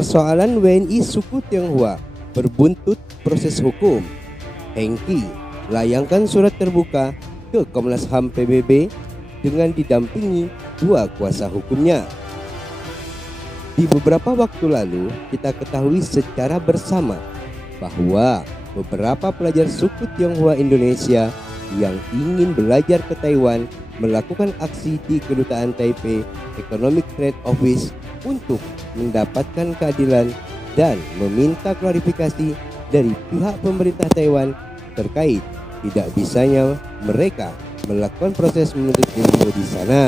Persoalan WNI suku Tionghoa berbuntut proses hukum. Hengki layangkan surat terbuka ke Komnas HAM PBB dengan didampingi dua kuasa hukumnya. Di beberapa waktu lalu kita ketahui secara bersama bahwa beberapa pelajar suku Tionghoa Indonesia yang ingin belajar ke Taiwan melakukan aksi di Kedutaan Taipei Economic Trade Office untuk mendapatkan keadilan dan meminta klarifikasi dari pihak pemerintah Taiwan terkait tidak bisanya mereka melakukan proses menuntut ilmu di sana.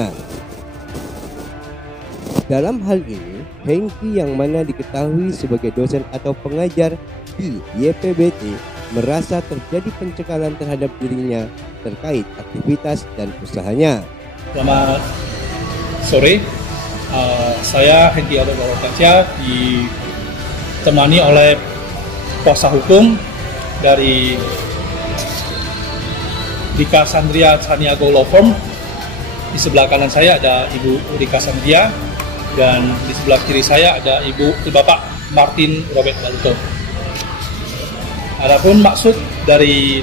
Dalam hal ini, Hengki yang mana diketahui sebagai dosen atau pengajar di YPBT merasa terjadi pencekalan terhadap dirinya terkait aktivitas dan usahanya. Selamat sore, saya Hengki Adolorokasya ditemani oleh kuasa hukum dari Dika Sandria Chaniago Law Firm. Di sebelah kanan saya ada Ibu Dika Sandria dan di sebelah kiri saya ada Bapak Martin Robert Baluto. Adapun maksud dari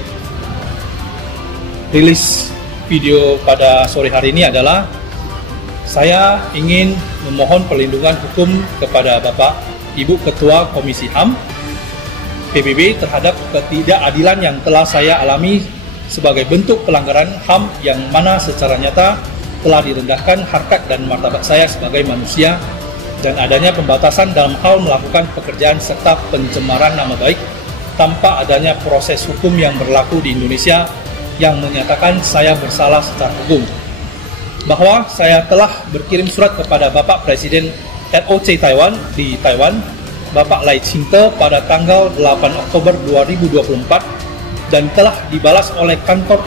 rilis video pada sore hari ini adalah saya ingin memohon perlindungan hukum kepada Bapak Ibu Ketua Komisi HAM PBB terhadap ketidakadilan yang telah saya alami sebagai bentuk pelanggaran HAM yang mana secara nyata telah direndahkan harkat dan martabat saya sebagai manusia dan adanya pembatasan dalam hal melakukan pekerjaan serta pencemaran nama baik tanpa adanya proses hukum yang berlaku di Indonesia yang menyatakan saya bersalah secara hukum. Bahwa saya telah berkirim surat kepada Bapak Presiden ROC Taiwan di Taiwan, Bapak Lai Ching-te pada tanggal 8 Oktober 2024 dan telah dibalas oleh kantor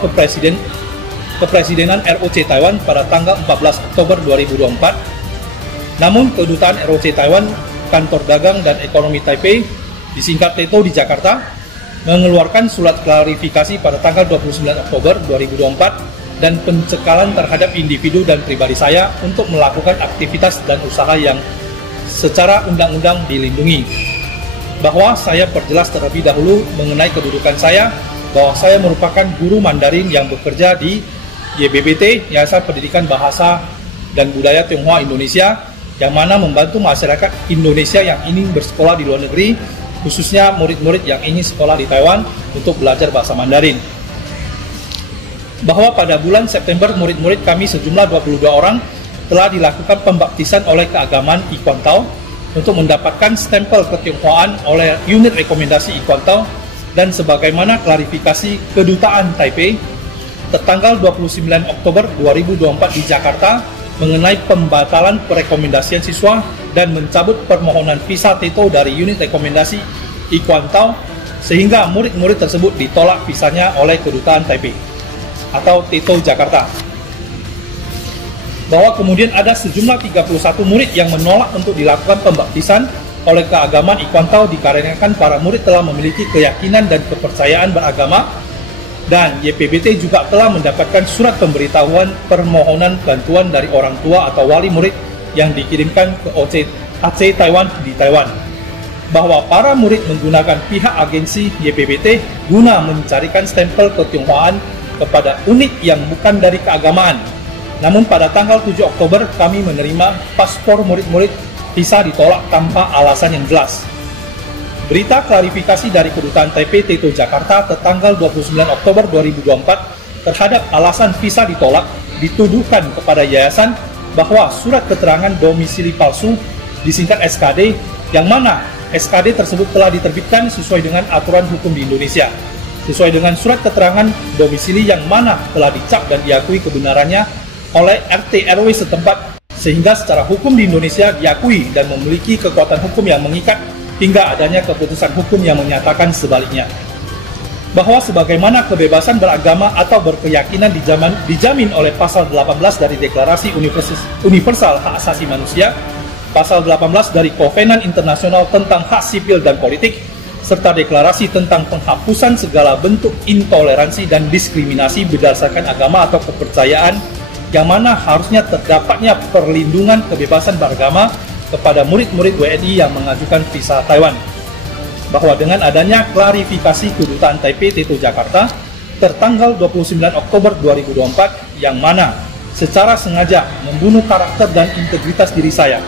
Kepresidenan ROC Taiwan pada tanggal 14 Oktober 2024. Namun Kedutaan ROC Taiwan, Kantor Dagang dan Ekonomi Taipei, disingkat TETO di Jakarta, mengeluarkan surat klarifikasi pada tanggal 29 Oktober 2024 dan pencekalan terhadap individu dan pribadi saya untuk melakukan aktivitas dan usaha yang secara undang-undang dilindungi. Bahwa saya perjelas terlebih dahulu mengenai kedudukan saya, bahwa saya merupakan guru Mandarin yang bekerja di YBBT, Yayasan Pendidikan Bahasa dan Budaya Tionghoa Indonesia, yang mana membantu masyarakat Indonesia yang ingin bersekolah di luar negeri, khususnya murid-murid yang ingin sekolah di Taiwan untuk belajar bahasa Mandarin. Bahwa pada bulan September murid-murid kami sejumlah 22 orang telah dilakukan pembaptisan oleh keagamaan Ikwantao untuk mendapatkan stempel ketionghoaan oleh unit rekomendasi Ikwantao dan sebagaimana klarifikasi Kedutaan Taipei tertanggal 29 Oktober 2024 di Jakarta mengenai pembatalan perekomendasian siswa dan mencabut permohonan visa TETO dari unit rekomendasi Ikwantao sehingga murid-murid tersebut ditolak visanya oleh Kedutaan Taipei atau TETO Jakarta. Bahwa kemudian ada sejumlah 31 murid yang menolak untuk dilakukan pembaptisan oleh keagamaan Ikwantao dikarenakan para murid telah memiliki keyakinan dan kepercayaan beragama dan YPBT juga telah mendapatkan surat pemberitahuan permohonan bantuan dari orang tua atau wali murid yang dikirimkan ke AC Taiwan di Taiwan. Bahwa para murid menggunakan pihak agensi YPBT guna mencarikan stempel ketionghoaan kepada unit yang bukan dari keagamaan. Namun pada tanggal 7 Oktober kami menerima paspor murid-murid bisa ditolak tanpa alasan yang jelas. Berita klarifikasi dari Kedutaan Taipei TETO Jakarta tertanggal 29 Oktober 2024 terhadap alasan visa ditolak dituduhkan kepada yayasan bahwa surat keterangan domisili palsu disingkat SKD yang mana SKD tersebut telah diterbitkan sesuai dengan aturan hukum di Indonesia sesuai dengan surat keterangan domisili yang mana telah dicap dan diakui kebenarannya oleh RT RW setempat sehingga secara hukum di Indonesia diakui dan memiliki kekuatan hukum yang mengikat hingga adanya keputusan hukum yang menyatakan sebaliknya. Bahwa sebagaimana kebebasan beragama atau berkeyakinan dijamin oleh pasal 18 dari Deklarasi Universal Hak Asasi Manusia, pasal 18 dari Kovenan Internasional tentang Hak Sipil dan Politik, serta deklarasi tentang penghapusan segala bentuk intoleransi dan diskriminasi berdasarkan agama atau kepercayaan, yang mana harusnya terdapatnya perlindungan kebebasan beragama, kepada murid-murid WNI yang mengajukan visa Taiwan, bahwa dengan adanya klarifikasi Kedutaan Taipei Teto Jakarta tertanggal 29 Oktober 2024 yang mana secara sengaja membunuh karakter dan integritas diri saya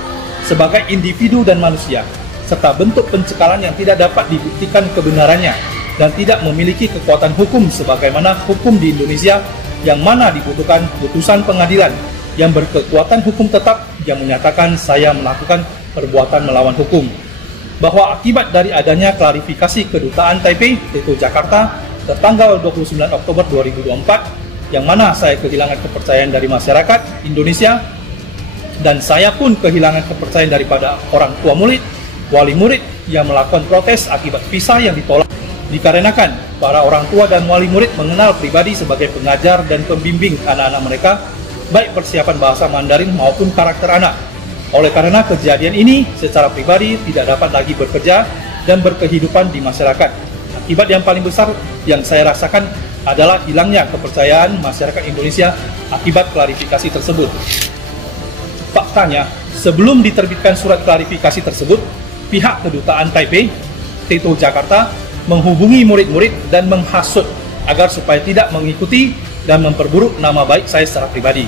sebagai individu dan manusia, serta bentuk pencekalan yang tidak dapat dibuktikan kebenarannya dan tidak memiliki kekuatan hukum sebagaimana hukum di Indonesia, yang mana dibutuhkan putusan pengadilan yang berkekuatan hukum tetap yang menyatakan saya melakukan perbuatan melawan hukum. Bahwa akibat dari adanya klarifikasi Kedutaan Taipei Teto Jakarta tertanggal 29 Oktober 2024 yang mana saya kehilangan kepercayaan dari masyarakat Indonesia, dan saya pun kehilangan kepercayaan daripada orang tua murid, wali murid yang melakukan protes akibat visa yang ditolak, dikarenakan para orang tua dan wali murid mengenal pribadi sebagai pengajar dan pembimbing anak-anak mereka, baik persiapan bahasa Mandarin maupun karakter anak. Oleh karena kejadian ini, secara pribadi tidak dapat lagi bekerja dan berkehidupan di masyarakat. Akibat yang paling besar yang saya rasakan adalah hilangnya kepercayaan masyarakat Indonesia akibat klarifikasi tersebut. Faktanya, sebelum diterbitkan surat klarifikasi tersebut, pihak Kedutaan Taipei Teto Jakarta menghubungi murid-murid dan menghasut agar supaya tidak mengikuti dan memperburuk nama baik saya secara pribadi,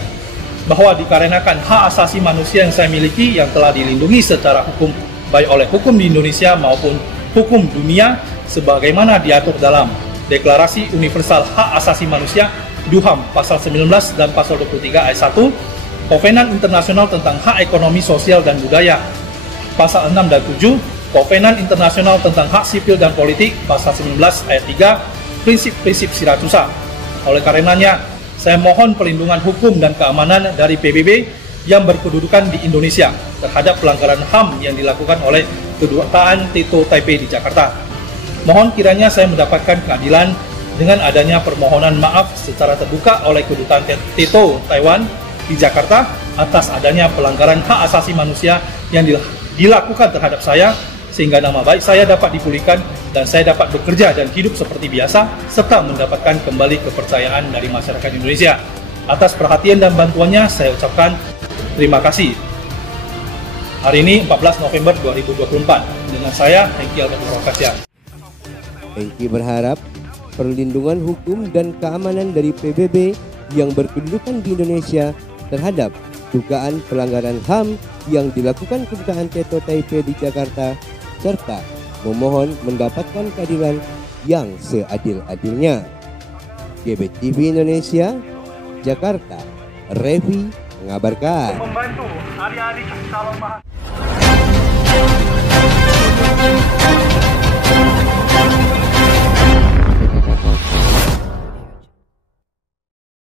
bahwa dikarenakan hak asasi manusia yang saya miliki yang telah dilindungi secara hukum baik oleh hukum di Indonesia maupun hukum dunia sebagaimana diatur dalam Deklarasi Universal Hak Asasi Manusia DUHAM pasal 19 dan pasal 23 ayat 1, Kovenan Internasional tentang Hak Ekonomi Sosial dan Budaya pasal 6 dan 7, Kovenan Internasional tentang Hak Sipil dan Politik pasal 19 ayat 3, prinsip-prinsip Siracusa. Oleh karenanya, saya mohon perlindungan hukum dan keamanan dari PBB yang berkedudukan di Indonesia terhadap pelanggaran HAM yang dilakukan oleh Kedutaan Teto Taipei di Jakarta. Mohon kiranya saya mendapatkan keadilan dengan adanya permohonan maaf secara terbuka oleh Kedutaan Teto Taiwan di Jakarta atas adanya pelanggaran hak asasi manusia yang dilakukan terhadap saya, sehingga nama baik saya dapat dipulihkan dan saya dapat bekerja dan hidup seperti biasa, serta mendapatkan kembali kepercayaan dari masyarakat Indonesia. Atas perhatian dan bantuannya saya ucapkan terima kasih. Hari ini 14 November 2024, dengan saya Hengki Alberto. Hengki berharap perlindungan hukum dan keamanan dari PBB yang berkedudukan di Indonesia terhadap dugaan pelanggaran HAM yang dilakukan Kedutaan Teto Taipei di Jakarta, serta memohon mendapatkan keadilan yang seadil-adilnya. GBTV Indonesia, Jakarta, Revi mengabarkan. Membantu adik-adik calon mahasiswa.